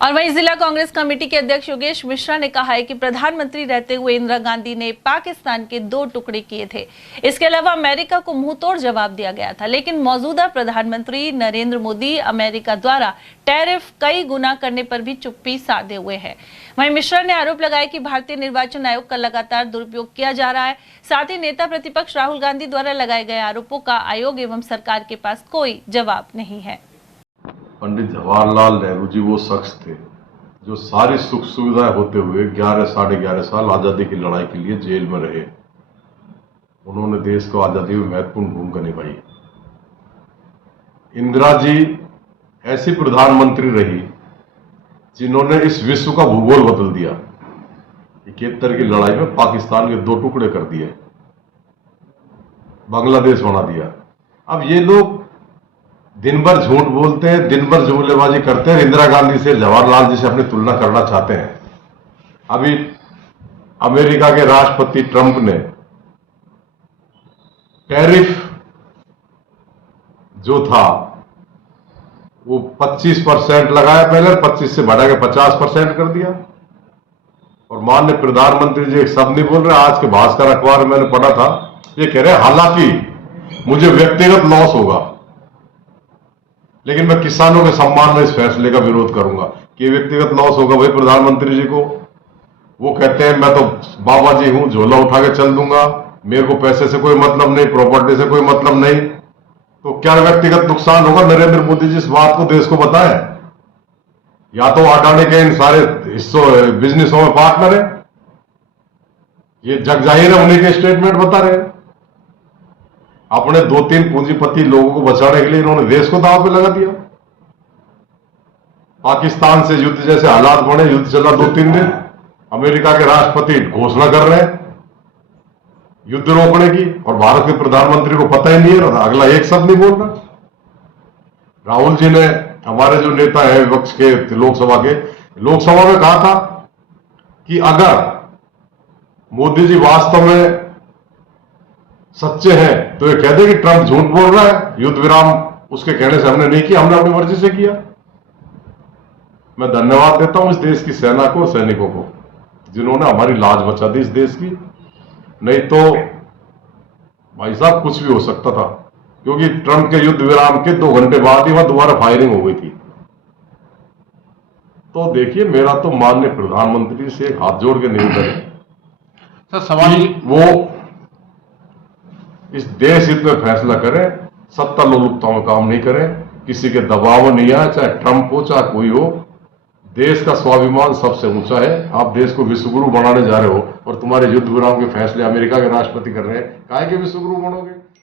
और वहीं जिला कांग्रेस कमेटी के अध्यक्ष योगेश मिश्रा ने कहा है कि प्रधानमंत्री रहते हुए इंदिरा गांधी ने पाकिस्तान के 2 टुकड़े किए थे। इसके अलावा अमेरिका को मुंहतोड़ जवाब दिया गया था, लेकिन मौजूदा प्रधानमंत्री नरेंद्र मोदी अमेरिका द्वारा टैरिफ कई गुना करने पर भी चुप्पी साधे हुए हैं। वहीं मिश्रा ने आरोप लगाया कि भारतीय निर्वाचन आयोग का लगातार दुरुपयोग किया जा रहा है। साथ ही नेता प्रतिपक्ष राहुल गांधी द्वारा लगाए गए आरोपों का आयोग एवं सरकार के पास कोई जवाब नहीं है। पंडित जवाहरलाल नेहरू जी वो शख्स थे जो सारी सुख सुविधाएं होते हुए 11-11.5 साल आजादी की लड़ाई के लिए जेल में रहे। उन्होंने देश को आजादी में महत्वपूर्ण भूमिका निभाई। इंदिरा जी ऐसी प्रधानमंत्री रही जिन्होंने इस विश्व का भूगोल बदल दिया। 71 की लड़ाई में पाकिस्तान के 2 टुकड़े कर दिए, बांग्लादेश बना दिया। अब ये लोग दिन भर झूठ बोलते हैं, दिन भर जुमलेबाजी करते हैं, इंदिरा गांधी से जवाहरलाल जी से अपनी तुलना करना चाहते हैं। अभी अमेरिका के राष्ट्रपति ट्रंप ने टैरिफ जो था वो 25% लगाया, पहले 25 से बढ़ा के 50% कर दिया। और माननीय प्रधानमंत्री जी एक शब्द नहीं बोल रहे। आज के भास्कर अखबार में मैंने पढ़ा था, ये कह रहे हैं हालांकि मुझे व्यक्तिगत लॉस होगा, लेकिन मैं किसानों के सम्मान में इस फैसले का विरोध करूंगा। कि व्यक्तिगत लॉस होगा भाई प्रधानमंत्री जी को। वो कहते हैं मैं तो बाबा जी हूं, झोला उठा के चल दूंगा, मेरे को पैसे से कोई मतलब नहीं, प्रॉपर्टी से कोई मतलब नहीं। तो क्या व्यक्तिगत नुकसान होगा? नरेंद्र मोदी जी इस बात को देश को बताएं। या तो अडानी के इन सारे हिस्सों बिजनेसों में पार्टनर है, ये जग जाहिर है, उन्हीं के स्टेटमेंट बता रहे हैं। अपने 2-3 पूंजीपति लोगों को बचाने के लिए इन्होंने देश को दांव पे लगा दिया। पाकिस्तान से युद्ध जैसे हालात बने, युद्ध चला 2-3 दिन, अमेरिका के राष्ट्रपति घोषणा कर रहे हैं युद्ध रोकने की, और भारत के प्रधानमंत्री को पता ही नहीं है, अगला एक शब्द नहीं बोल रहा। राहुल जी ने, हमारे जो नेता है विपक्ष के लोकसभा में कहा था कि अगर मोदी जी वास्तव में सच्चे हैं तो ये कह दे कि ट्रंप झूठ बोल रहा है, युद्ध विराम उसके कहने से हमने नहीं किया, हमने अपनी मर्जी से किया। मैं धन्यवाद देता हूं इस देश की सेना को, सैनिकों को, जिन्होंने हमारी लाज बचा दी इस देश की। नहीं तो भाई साहब कुछ भी हो सकता था, क्योंकि ट्रंप के युद्ध विराम के 2 घंटे बाद ही वहां दोबारा फायरिंग हो गई थी। तो देखिए, मेरा तो माननीय प्रधानमंत्री से एक हाथ जोड़ के निवेदन है सर, सवाल वो इस देश हित में फैसला करें, सत्ता लोलुपता में काम नहीं करें, किसी के दबाव में नहीं आए, चाहे ट्रंप हो चाहे कोई हो। देश का स्वाभिमान सबसे ऊंचा है। आप देश को विश्वगुरु बनाने जा रहे हो और तुम्हारे युद्ध विराम के फैसले अमेरिका के राष्ट्रपति कर रहे हैं, काहे के विश्वगुरु बनोगे?